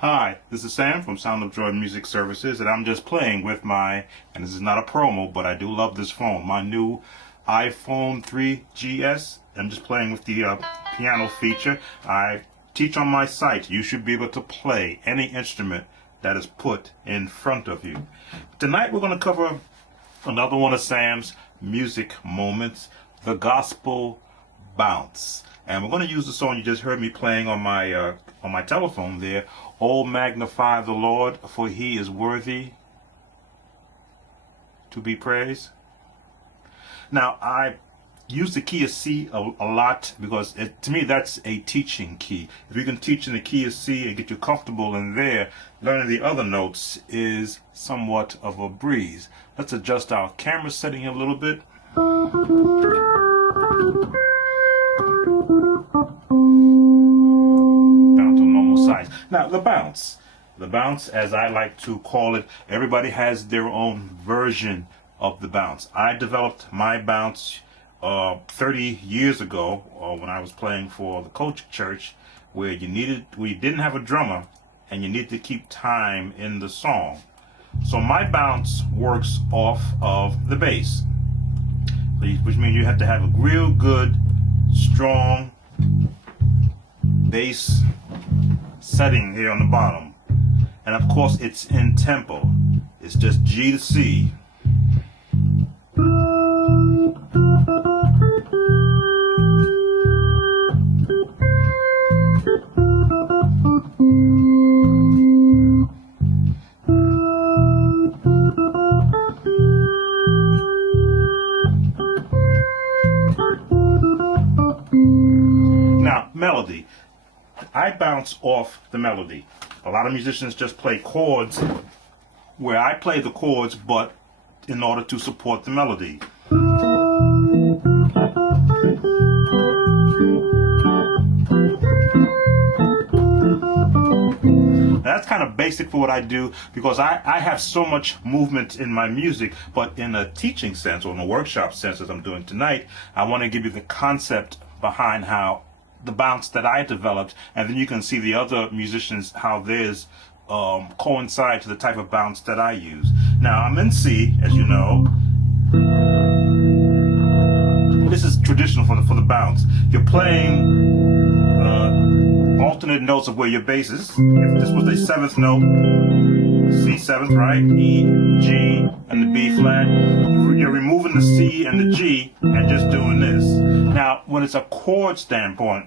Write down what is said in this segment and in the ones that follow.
Hi, this is Sam from Sound of Joy Music Services, and I'm just playing with and this is not a promo, but I do love this phone, my new iPhone 3GS. I'm just playing with the piano feature. I teach on my site. You should be able to play any instrument that is put in front of you. Tonight we're going to cover another one of Sam's music moments, the gospel bounce. And we're going to use the song you just heard me playing on my telephone there. Oh, magnify the Lord, for he is worthy to be praised. Now, I use the key of C a lot because to me that's a teaching key. If you can teach in the key of C and get you comfortable in there, learning the other notes is somewhat of a breeze. Let's adjust our camera setting a little bit. Down to normal size. Now the bounce, as I like to call it, everybody has their own version of the bounce. I developed my bounce 30 years ago when I was playing for the Pentecostal Church, where we didn't have a drummer and you need to keep time in the song. So my bounce works off of the bass, which means you have to have a real good, strong bass setting here on the bottom. And of course it's in tempo. It's just G to C. Now, melody. I bounce off the melody. A lot of musicians just play chords where I play the chords, but in order to support the melody. That's kind of basic for what I do because I have so much movement in my music, but in a teaching sense or in a workshop sense as I'm doing tonight, I want to give you the concept behind how the bounce that I developed, and then you can see the other musicians how theirs coincide to the type of bounce that I use. Now I'm in C, as you know. This is traditional for the bounce. You're playing alternate notes of where your bass is. If this was a seventh note, C seventh, right? E, G, and the B flat. You're removing the C and the G and just doing this. Now, when it's a chord standpoint,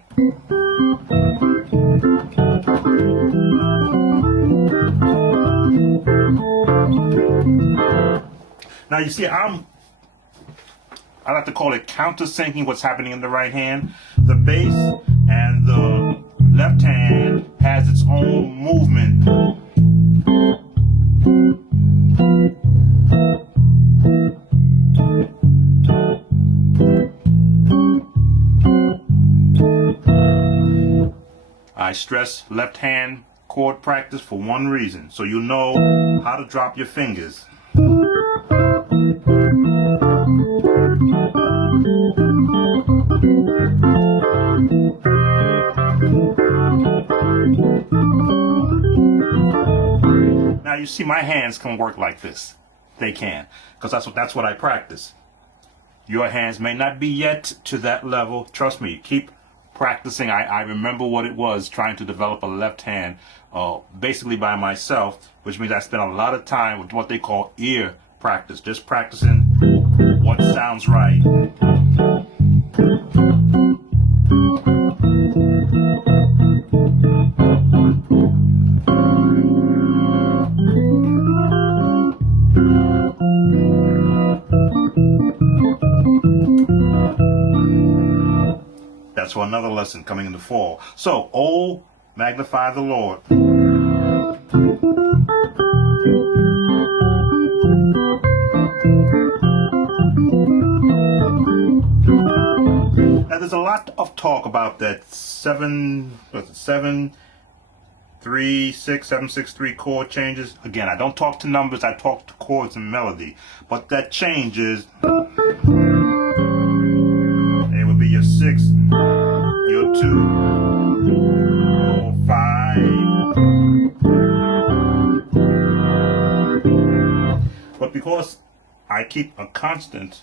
now you see I like to call it countersinking what's happening in the right hand. The bass and the left hand has its own movement. I stress left hand chord practice for one reason, so you know how to drop your fingers. Now you see my hands can work like this. They can, because that's what I practice. Your hands may not be yet to that level. Trust me, keep practicing. I remember what it was trying to develop a left hand basically by myself, which means I spent a lot of time with what they call ear practice, just practicing what sounds right. That's for another lesson coming in the fall. So, oh, magnify the Lord. Now, there's a lot of talk about that 7-3-6-7-6-3 chord changes. Again, I don't talk to numbers, I talk to chords and melody. But that change is, it would be your 6, your 2, your 5, I keep a constant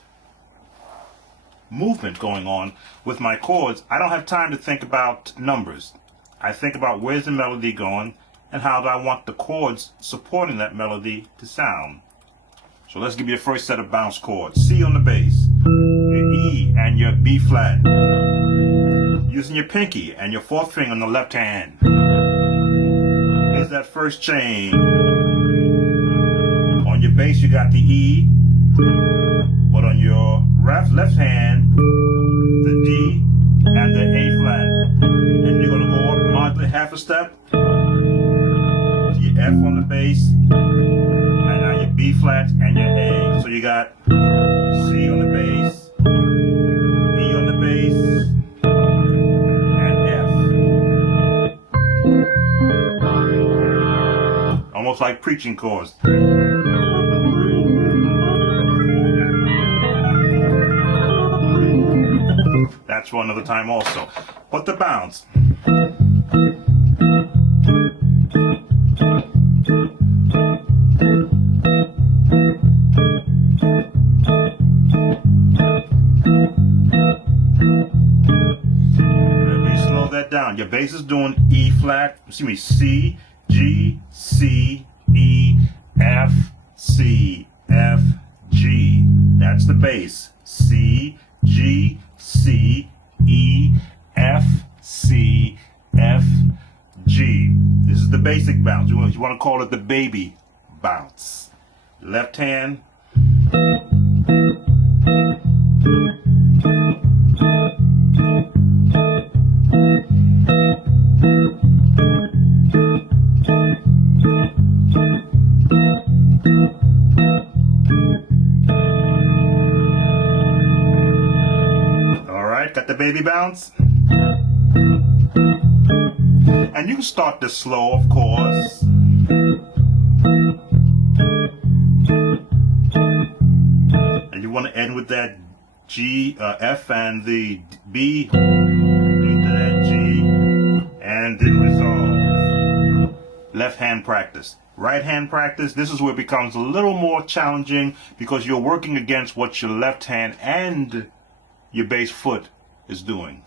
movement going on with my chords, I don't have time to think about numbers. I think about where's the melody going and how do I want the chords supporting that melody to sound. So let's give you the first set of bounce chords. C on the bass, your E and your B flat, using your pinky and your fourth finger on the left hand. Here's that first chain. On your bass you got the E, but on your left hand, the D and the A flat. And you're going to go up modulate half a step to your F on the bass, and now your B flat and your A. So you got C on the bass, E on the bass, and F. Almost like preaching chords. That's one other time also. But the bounce. Let me slow that down. Your bass is doing E flat, C, G, C, E, F, C, F, G. That's the bass. C, G, C, E, F, C, F, G. This is the basic bounce. You want to call it the baby bounce. Left hand. Got the baby bounce. And you can start this slow, of course. And you want to end with that G, F and the B. Beat to that G. And then resolve. Left hand practice. Right hand practice, this is where it becomes a little more challenging because you're working against what your left hand and your bass foot is doing.